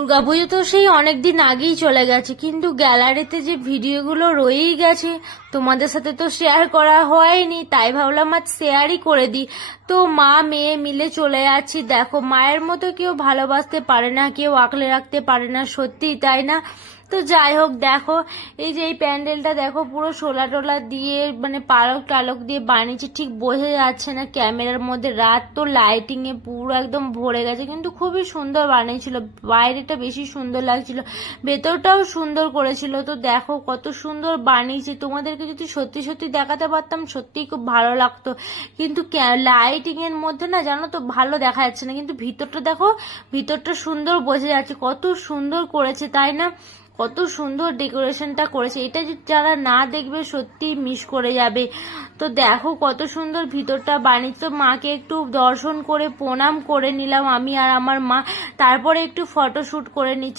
দুর্গাপুজো তো সেই অনেকদিন আগেই চলে গেছে, কিন্তু গ্যালারিতে যে ভিডিওগুলো রয়েই গেছে তোমাদের সাথে তো শেয়ার করা হয়নি, তাই ভাবলাম আজ শেয়ারই করে দিই। তো মা মেয়ে মিলে চলে যাচ্ছি। দেখো, মায়ের মতো কেউ ভালোবাসতে পারে না, কেউ আঁকলে রাখতে পারে না, সত্যি তাই না? তো যাই হোক, দেখো এই যে এই প্যান্ডেলটা দেখো পুরো শোলা টোলা দিয়ে মানে পালক টালক দিয়ে বানিয়েছে, ঠিক বোঝা যাচ্ছে না ক্যামেরার মধ্যে। রাত তো লাইটিং এ পুরো একদম ভরে গেছে, কিন্তু খুবই সুন্দর বানিয়েছিল। বাইরেটা বেশি সুন্দর লাগছিল, ভেতরটাও সুন্দর করেছিল। তো দেখো কত সুন্দর বানিয়েছে, তোমাদেরকে যদি সত্যি সত্যি দেখাতে পারতাম সত্যিই খুব ভালো লাগতো, কিন্তু লাইটিং এর মধ্যে না জানো তো ভালো দেখা যাচ্ছে না। কিন্তু ভিতরটা দেখো, ভিতরটা সুন্দর বোঝা যাচ্ছে, কত সুন্দর করেছে তাই না? কত সুন্দর ডেকোরেশনটা করেছে, এটা যারা না দেখবে সত্যি মিস করে যাবে। তো দেখো কত সুন্দর ভিতরটা বানিয়েছে। তো মাকে একটু দর্শন করে প্রণাম করে নিলাম আমি আর আমার মা, তারপরে একটু ফটোশুট করে নিচ্ছে।